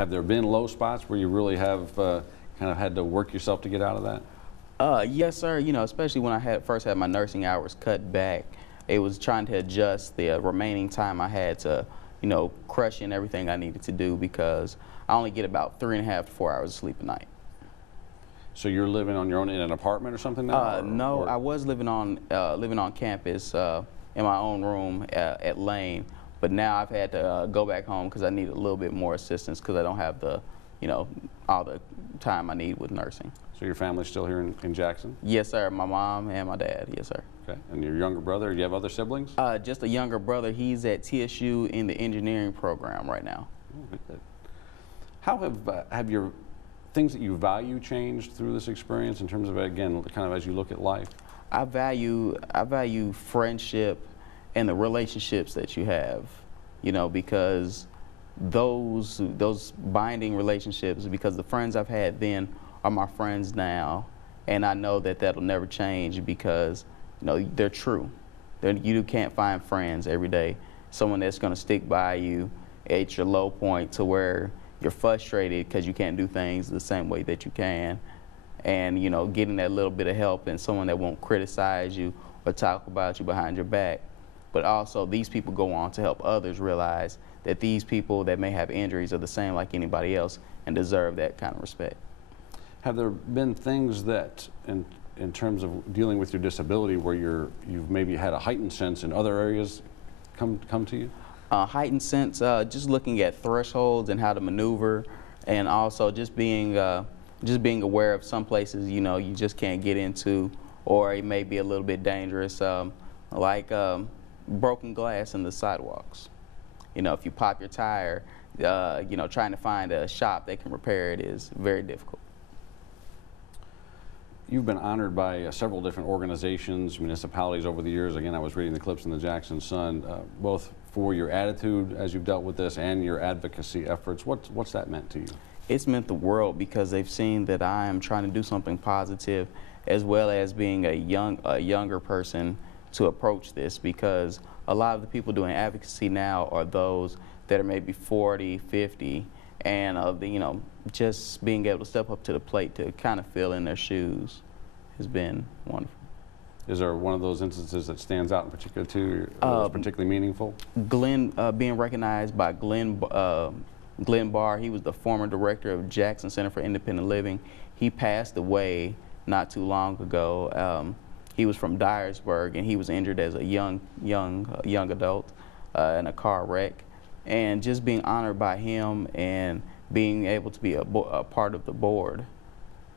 Have there been low spots where you really have kind of had to work yourself to get out of that? Yes, sir. You know, especially when I first had my nursing hours cut back, it was trying to adjust the remaining time I had to, you know, crush in everything I needed to do because I only get about 3.5 to 4 hours of sleep a night. So you're living on your own in an apartment or something now? No, I was living on campus in my own room at Lane, but now I've had to go back home because I need a little bit more assistance because I don't have the, you know, all the time I need with nursing. So your family's still here in Jackson? Yes, sir. My mom and my dad. Yes, sir. Okay. And your younger brother? Do you have other siblings? Just a younger brother. He's at TSU in the engineering program right now. Oh, good. How have your things that you value changed through this experience in terms of, again, kind of as you look at life? I value friendship and the relationships that you have, you know, because those binding relationships, because the friends I've had then are my friends now, and I know that that'll never change because, you know, they're true. You can't find friends every day, someone that's going to stick by you at your low point to where you're frustrated because you can't do things the same way that you can, and, you know, getting that little bit of help and someone that won't criticize you or talk about you behind your back. But also, these people go on to help others realize that these people that may have injuries are the same like anybody else and deserve that kind of respect. Have there been things that, in terms of dealing with your disability, where you've maybe had a heightened sense in other areas come to you? Heightened sense, just looking at thresholds and how to maneuver, and also just being aware of some places, you know, you just can't get into, or it may be a little bit dangerous, like broken glass in the sidewalks. You know, if you pop your tire, you know, trying to find a shop that can repair it is very difficult. You've been honored by several different organizations, municipalities over the years. Again, I was reading the clips in the Jackson Sun, both for your attitude as you've dealt with this and your advocacy efforts. What's that meant to you? It's meant the world because they've seen that I am trying to do something positive, as well as being a younger person to approach this, because a lot of the people doing advocacy now are those that are maybe 40, 50, and you know, just being able to step up to the plate to kind of fill in their shoes has been wonderful. Is there one of those instances that stands out in particular to you, that's particularly meaningful? Glenn, being recognized by Glenn Barr. He was the former director of Jackson Center for Independent Living. He passed away not too long ago. He was from Dyersburg, and he was injured as a young adult in a car wreck. And just being honored by him and being able to be a part of the board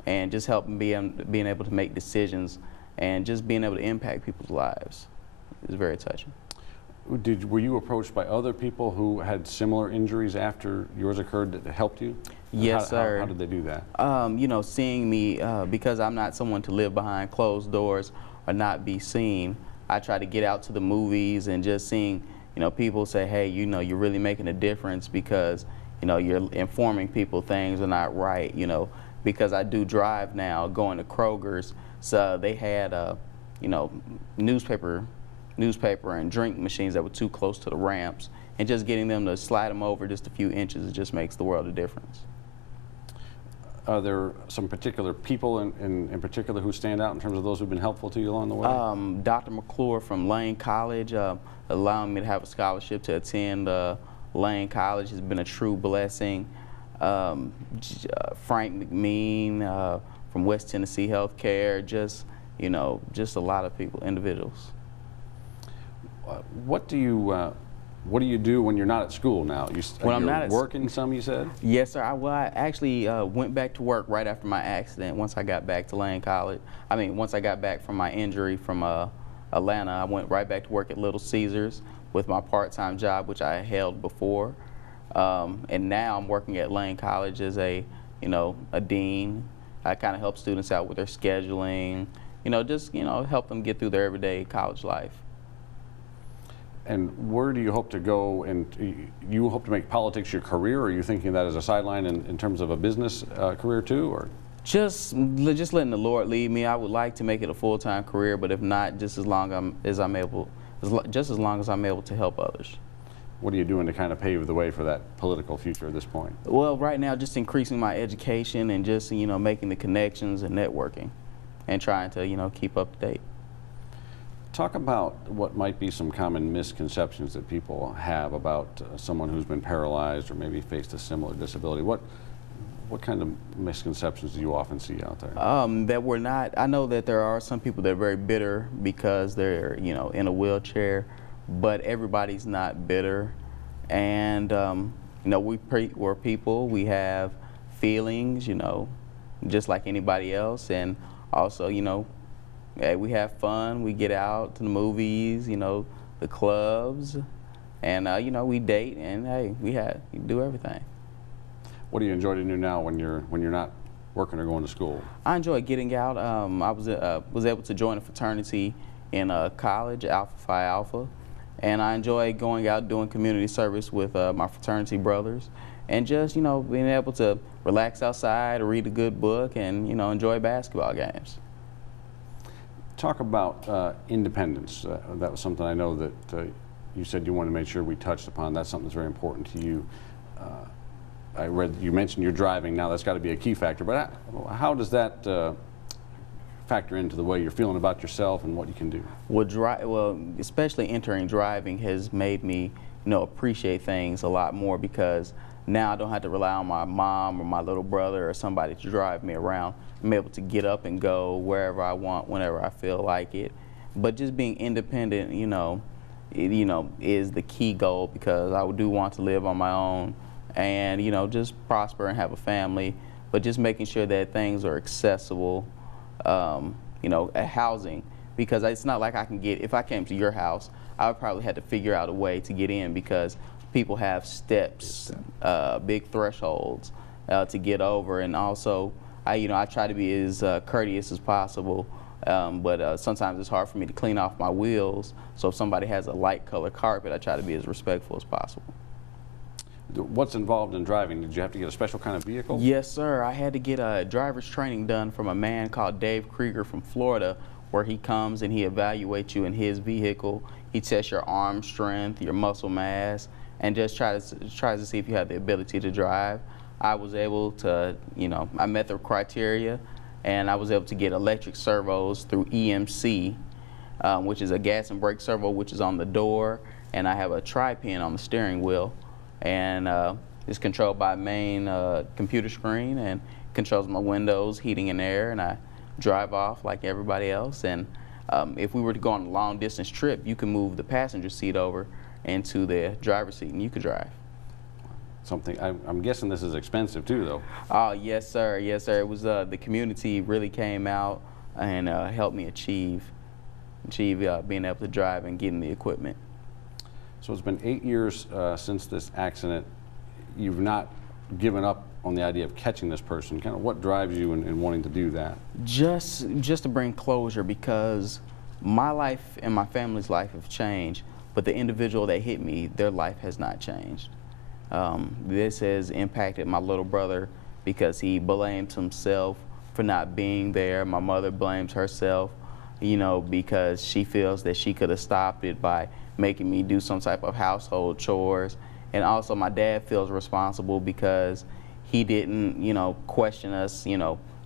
and just helping being able to make decisions and just being able to impact people's lives is very touching. Were you approached by other people who had similar injuries after yours occurred that helped you? Yes, sir. How did they do that? You know, seeing me, because I'm not someone to live behind closed doors or not be seen, I try to get out to the movies and just seeing, you know, people say, hey, you know, you're really making a difference because, you know, you're informing people things are not right, you know, because I do drive now, going to Kroger's, so they had, you know, newspaper and drink machines that were too close to the ramps, and just getting them to slide them over just a few inches, it just makes the world a difference. Are there some particular people in particular who stand out in terms of those who've been helpful to you along the way? Dr. McClure from Lane College, allowing me to have a scholarship to attend Lane College has been a true blessing. Frank McMean from West Tennessee Healthcare, just, you know, just a lot of people, individuals. What do you do when you're not at school now? When I'm not working some, you said? Yes, sir. I actually went back to work right after my accident. Once I got back to Lane College, once I got back from my injury from Atlanta, I went right back to work at Little Caesars with my part-time job, which I held before. And now I'm working at Lane College as a dean. I kind of help students out with their scheduling, just, help them get through their everyday college life. And where do you hope to go? And you hope to make politics your career, or are you thinking of that as a sideline in terms of a business career too, or? Just letting the Lord lead me. I would like to make it a full-time career, but if not, just as long as I'm able to help others. What are you doing to kind of pave the way for that political future at this point? Well, right now, just increasing my education and just, making the connections and networking and trying to, keep up to date. Talk about what might be some common misconceptions that people have about someone who's been paralyzed or maybe faced a similar disability. What kind of misconceptions do you often see out there? That we're not, I know that there are some people that are very bitter because they're, in a wheelchair, but everybody's not bitter. And, we're people, we have feelings, just like anybody else. And also, hey, we have fun, we get out to the movies, the clubs, and, we date, and hey, we do everything. What do you enjoy to do now when you're not working or going to school? I enjoy getting out. I was able to join a fraternity in college, Alpha Phi Alpha, and I enjoy going out doing community service with my fraternity brothers, and just being able to relax outside, read a good book, and enjoy basketball games. Talk about independence. That was something I know that you said you wanted to make sure we touched upon. That's something that's very important to you. I read you mentioned you're driving now. That's got to be a key factor. But how does that factor into the way you're feeling about yourself and what you can do? Well, especially entering driving has made me, appreciate things a lot more, because now I don't have to rely on my mom or my little brother or somebody to drive me around. I'm able to get up and go wherever I want, whenever I feel like it. But just being independent, is the key goal, because I do want to live on my own and, just prosper and have a family, but just making sure that things are accessible, housing, because it's not like I can if I came to your house, I would probably have to figure out a way to get in, because people have steps, big thresholds to get over. And also, I try to be as courteous as possible, but sometimes it's hard for me to clean off my wheels. So if somebody has a light color carpet, I try to be as respectful as possible. What's involved in driving? Did you have to get a special kind of vehicle? Yes, sir. I had to get a driver's training done from a man called Dave Krieger from Florida, where he comes and he evaluates you in his vehicle. He tests your arm strength, your muscle mass, and just tries to see if you have the ability to drive. I was able to, I met the criteria, and I was able to get electric servos through EMC, which is a gas and brake servo, which is on the door, and I have a tri-pin on the steering wheel, and it's controlled by a main computer screen, and controls my windows, heating and air, and I drive off like everybody else. And if we were to go on a long distance trip, you can move the passenger seat over into the driver's seat and you could drive. Something, I'm guessing this is expensive too, though. Oh, yes, sir. Yes, sir. It was the community really came out and helped me achieve being able to drive and getting the equipment. So it's been 8 years since this accident. You've not given up on the idea of catching this person. Kind of what drives you in wanting to do that? Just to bring closure, because my life and my family's life have changed, but the individual that hit me, their life has not changed. This has impacted my little brother because he blames himself for not being there. My mother blames herself, because she feels that she could have stopped it by making me do some type of household chores. And also my dad feels responsible because he didn't, question us,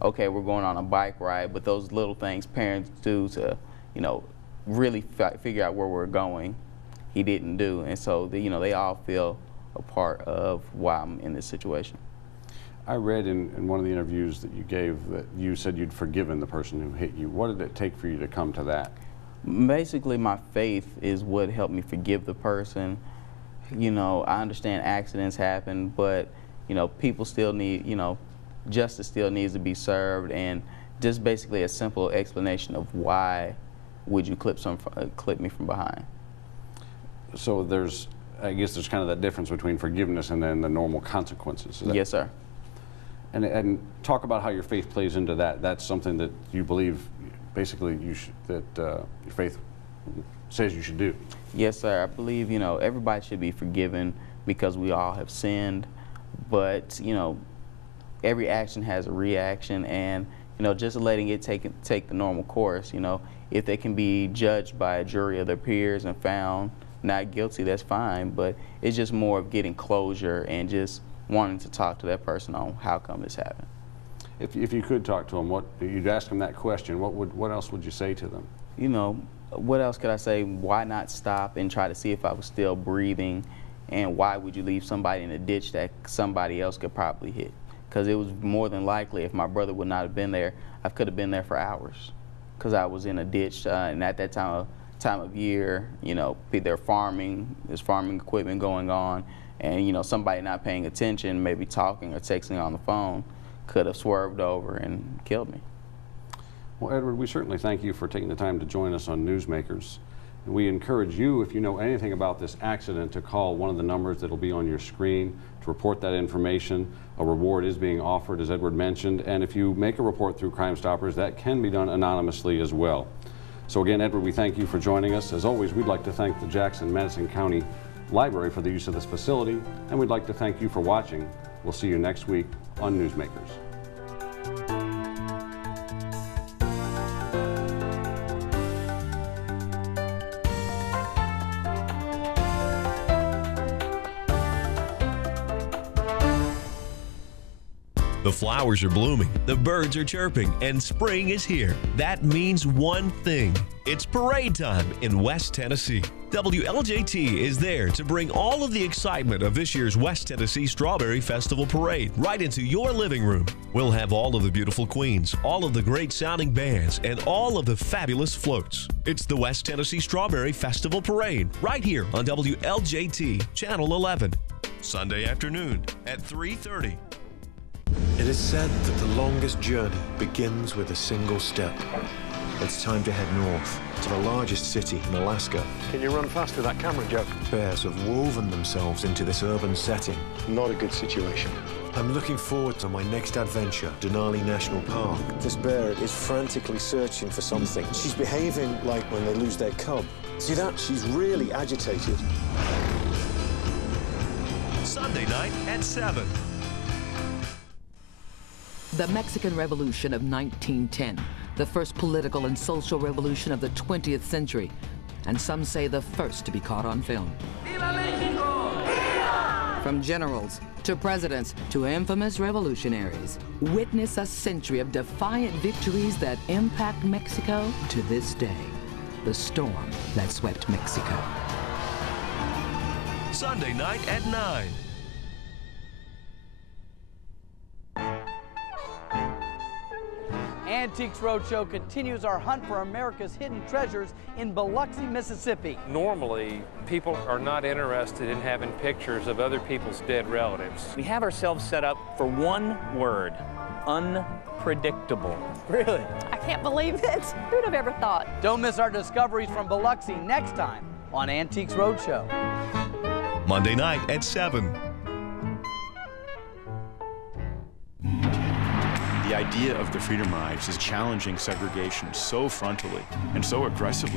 okay, we're going on a bike ride, but those little things parents do to, really figure out where we're going, he didn't do. And so, they all feel a part of why I'm in this situation. I read in one of the interviews that you gave that you said you'd forgiven the person who hit you. What did it take for you to come to that? Basically, my faith is what helped me forgive the person. I understand accidents happen, but, people still need, justice still needs to be served, and just basically a simple explanation of why would you clip me from behind. So I guess there's kind of that difference between forgiveness and then the normal consequences. Yes, sir. And talk about how your faith plays into that. That's something that you believe, basically, that your faith says you should do. Yes, sir. I believe, everybody should be forgiven because we all have sinned. But, every action has a reaction, and, just letting it take the normal course, if they can be judged by a jury of their peers and found not guilty, that's fine, but it's just more of getting closure and just wanting to talk to that person on how come this happened. If you could talk to them, you'd ask them that question, what else would you say to them? You know, what else could I say? Why not stop and try to see if I was still breathing? And why would you leave somebody in a ditch that somebody else could probably hit? Because it was more than likely, if my brother would not have been there, I could have been there for hours. Because I was in a ditch, and at that time of year, you know, they're farming, there's farming equipment going on, and you know, somebody not paying attention, maybe talking or texting on the phone, could have swerved over and killed me. Well, Edward, we certainly thank you for taking the time to join us on Newsmakers. And we encourage you, if you know anything about this accident, to call one of the numbers that will be on your screen to report that information. A reward is being offered, as Edward mentioned, and if you make a report through Crime Stoppers, that can be done anonymously as well. So again, Edward, we thank you for joining us. As always, we'd like to thank the Jackson-Madison County Library for the use of this facility, and we'd like to thank you for watching. We'll see you next week on Newsmakers. The flowers are blooming, the birds are chirping, and spring is here. That means one thing. It's parade time in West Tennessee. WLJT is there to bring all of the excitement of this year's West Tennessee Strawberry Festival Parade right into your living room. We'll have all of the beautiful queens, all of the great sounding bands, and all of the fabulous floats. It's the West Tennessee Strawberry Festival Parade right here on WLJT Channel 11. Sunday afternoon at 3:30. It is said that the longest journey begins with a single step. It's time to head north to the largest city in Alaska. Can you run fast with that camera, Joe? Bears have woven themselves into this urban setting. Not a good situation. I'm looking forward to my next adventure, Denali National Park. This bear is frantically searching for something. She's behaving like when they lose their cub. See that? She's really agitated. Sunday night at 7. The Mexican Revolution of 1910, the first political and social revolution of the 20th century, and some say the first to be caught on film. Viva Mexico! Viva! From generals to presidents to infamous revolutionaries, witness a century of defiant victories that impact Mexico to this day. The storm that swept Mexico. Sunday night at 9. Antiques Roadshow continues our hunt for America's hidden treasures in Biloxi, Mississippi. Normally, people are not interested in having pictures of other people's dead relatives. We have ourselves set up for one word: unpredictable. Really? I can't believe it. Who'd have ever thought? Don't miss our discoveries from Biloxi next time on Antiques Roadshow. Monday night at 7. The idea of the Freedom Rides is challenging segregation so frontally and so aggressively.